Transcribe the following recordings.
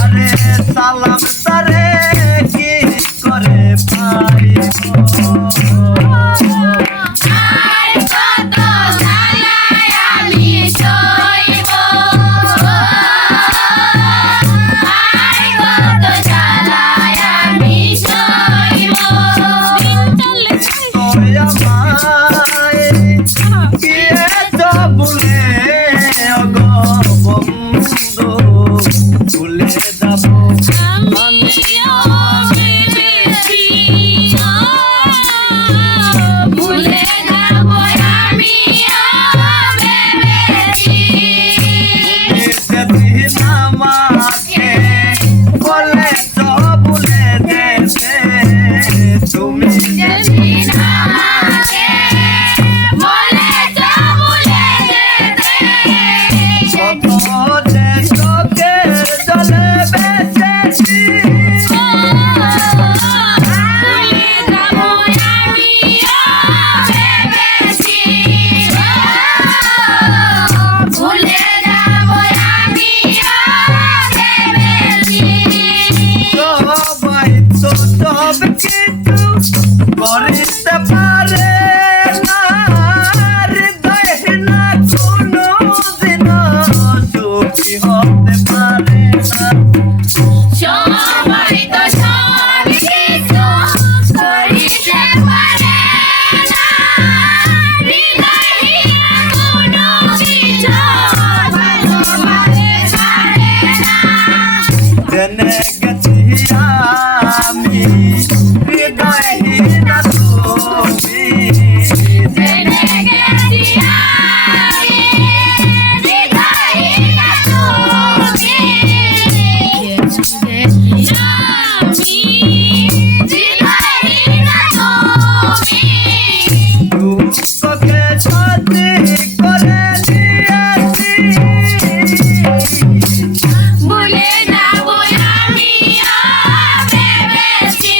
আরে সালাম তারে কি করে ভুলে বন্ধু ভুলে যাব ভুলে যাব আমি যেদিন আমাকে বলে তো ভুলে দেবে তুমি যেদিন আমাকে বলে তো ভুলে যেতে কত যে চোখের জলে বেঁচেছি ভুলে যাব আমি সবাই তো সব কিছু করিতে পারে না হৃদয় না কোনো দিন সুখী হতে পারে না সবাই তো সব কিছু করিতে পারে না হৃদয়হীন কোনো কিছু ভালোবাসতে পারে না জেনে গেছি আমি হৃদয়হীন তুমি জেনে গেছি আমি হৃদয়হীন তুমি দুঃখকে সাথী করে দিয়েছি ভুলে যাব আমি ভেবেছি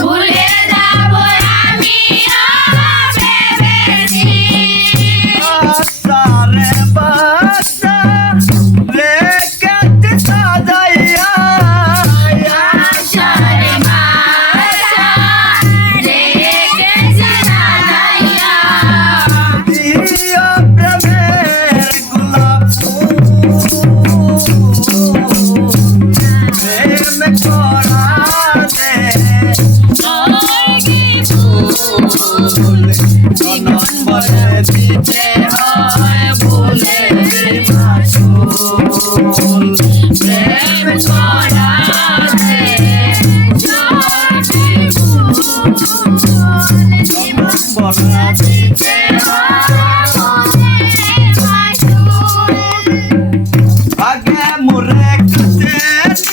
ভুলে যাব আমি ভেবেছি সারে বাসা লেকেতে সাজাইয়া আশারে বাসা রেখে সাজাইয়া প্রিয় প্রেমের গোলাপ প্রেম করাতে জনম বলে দিতে হয় ভুলে মাসুল প্রেম করাতে জনম বলে দিতে আগে মুরে কাছে